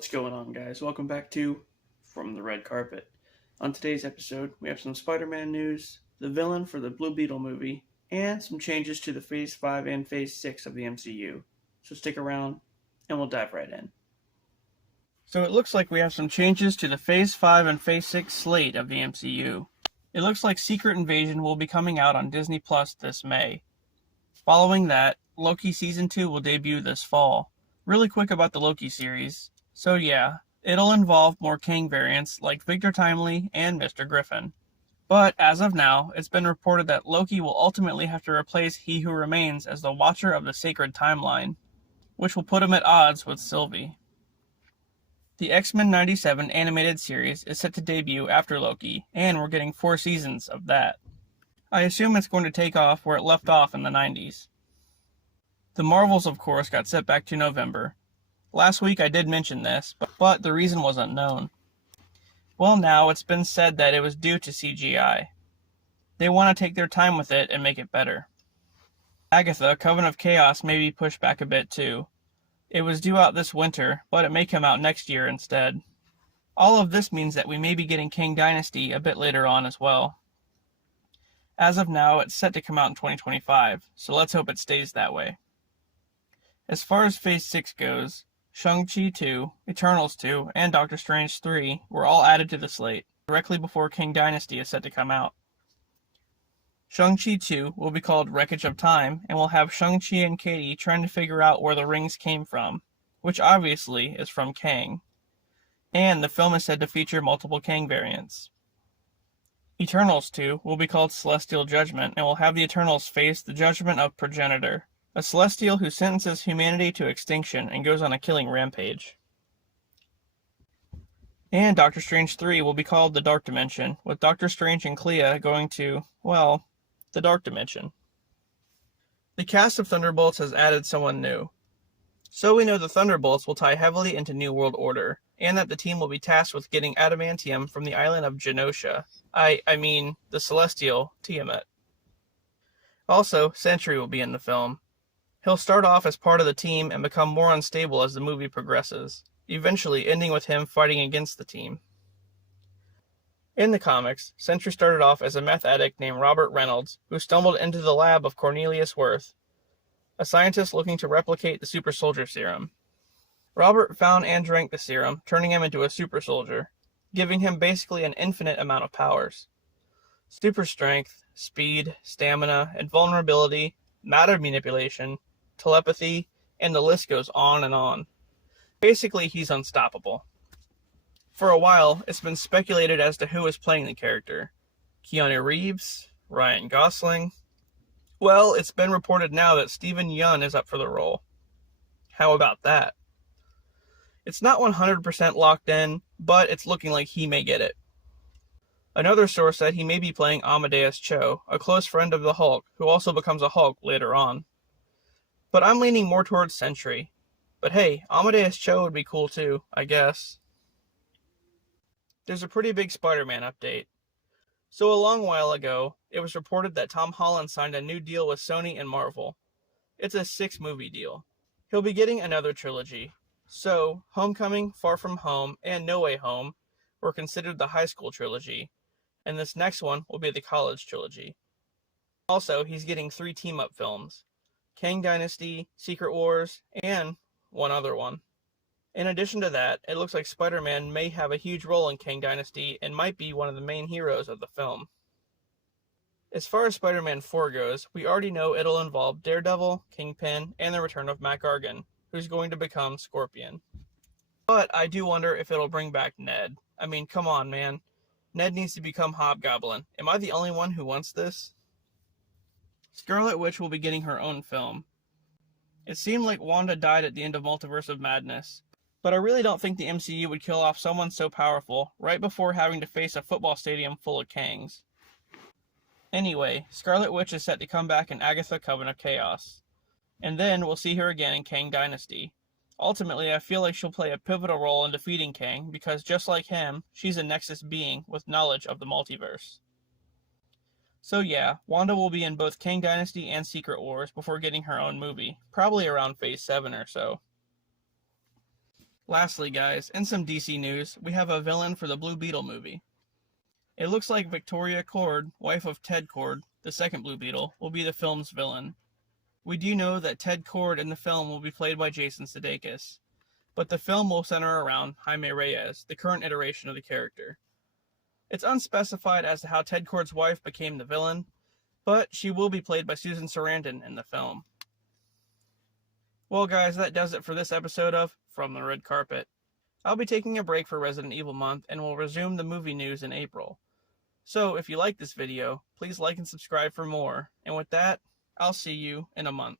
What's going on, guys? Welcome back to From the Red Carpet. On today's episode, we have some Spider-Man news, the villain for the Blue Beetle movie, and some changes to the Phase 5 and Phase 6 of the MCU. So stick around, and we'll dive right in. So it looks like we have some changes to the Phase 5 and Phase 6 slate of the MCU. It looks like Secret Invasion will be coming out on Disney Plus this May. Following that, Loki Season 2 will debut this fall. Really quick about the Loki series. So yeah, it'll involve more Kang variants like Victor Timely and Mr. Griffin. But as of now, it's been reported that Loki will ultimately have to replace He Who Remains as the Watcher of the Sacred Timeline, which will put him at odds with Sylvie. The X-Men 97 animated series is set to debut after Loki, and we're getting 4 seasons of that. I assume it's going to take off where it left off in the 90s. The Marvels, of course, got set back to November. Last week I did mention this, but the reason was unknown. Well, now it's been said that it was due to CGI. They want to take their time with it and make it better. Agatha, Coven of Chaos may be pushed back a bit too. It was due out this winter, but it may come out next year instead. All of this means that we may be getting Kang Dynasty a bit later on as well. As of now, it's set to come out in 2025, so let's hope it stays that way. As far as Phase 6 goes, Shang-Chi 2, Eternals 2, and Doctor Strange 3 were all added to the slate, directly before Kang Dynasty is set to come out. Shang-Chi 2 will be called Wreckage of Time, and will have Shang-Chi and Katie trying to figure out where the rings came from, which obviously is from Kang. And the film is said to feature multiple Kang variants. Eternals 2 will be called Celestial Judgment, and will have the Eternals face the judgment of Progenitor, a celestial who sentences humanity to extinction and goes on a killing rampage. And Doctor Strange 3 will be called The Dark Dimension, with Doctor Strange and Clea going to, well, the Dark Dimension. The cast of Thunderbolts has added someone new. So we know the Thunderbolts will tie heavily into New World Order, and that the team will be tasked with getting adamantium from the island of Genosha. I mean, the celestial Tiamat. Also, Sentry will be in the film. He'll start off as part of the team and become more unstable as the movie progresses, eventually ending with him fighting against the team. In the comics, Sentry started off as a meth addict named Robert Reynolds, who stumbled into the lab of Cornelius Worth, a scientist looking to replicate the super soldier serum. Robert found and drank the serum, turning him into a super soldier, giving him basically an infinite amount of powers. Super strength, speed, stamina, invulnerability, matter manipulation, telepathy, and the list goes on and on. Basically, he's unstoppable. For a while, it's been speculated as to who is playing the character. Keanu Reeves? Ryan Gosling? Well, it's been reported now that Steven Yeun is up for the role. How about that? It's not 100% locked in, but it's looking like he may get it. Another source said he may be playing Amadeus Cho, a close friend of the Hulk, who also becomes a Hulk later on. But I'm leaning more towards Sentry. But hey, Amadeus Cho would be cool too, I guess. There's a pretty big Spider-Man update. So a long while ago, it was reported that Tom Holland signed a new deal with Sony and Marvel. It's a 6-movie deal. He'll be getting another trilogy. So, Homecoming, Far From Home, and No Way Home were considered the high school trilogy, and this next one will be the college trilogy. Also, he's getting 3 team-up films: Kang Dynasty, Secret Wars, and one other one. In addition to that, it looks like Spider-Man may have a huge role in Kang Dynasty and might be one of the main heroes of the film. As far as Spider-Man 4 goes, we already know it'll involve Daredevil, Kingpin, and the return of Mac Gargan, who's going to become Scorpion. But I do wonder if it'll bring back Ned. I mean, come on, man. Ned needs to become Hobgoblin. Am I the only one who wants this? Scarlet Witch will be getting her own film. It seemed like Wanda died at the end of Multiverse of Madness, but I really don't think the MCU would kill off someone so powerful right before having to face a football stadium full of Kangs. Anyway, Scarlet Witch is set to come back in Agatha Coven of Chaos. And then we'll see her again in Kang Dynasty. Ultimately, I feel like she'll play a pivotal role in defeating Kang, because just like him, she's a Nexus being with knowledge of the multiverse. So yeah, Wanda will be in both Kang Dynasty and Secret Wars before getting her own movie, probably around Phase 7 or so. Lastly, guys, in some DC news, we have a villain for the Blue Beetle movie. It looks like Victoria Cord, wife of Ted Cord, the second Blue Beetle, will be the film's villain. We do know that Ted Cord in the film will be played by Jason Sudeikis, but the film will center around Jaime Reyes, the current iteration of the character. It's unspecified as to how Ted Cord's wife became the villain, but she will be played by Susan Sarandon in the film. Well, guys, that does it for this episode of From the Red Carpet. I'll be taking a break for Resident Evil month and will resume the movie news in April. So, if you like this video, please like and subscribe for more. And with that, I'll see you in a month.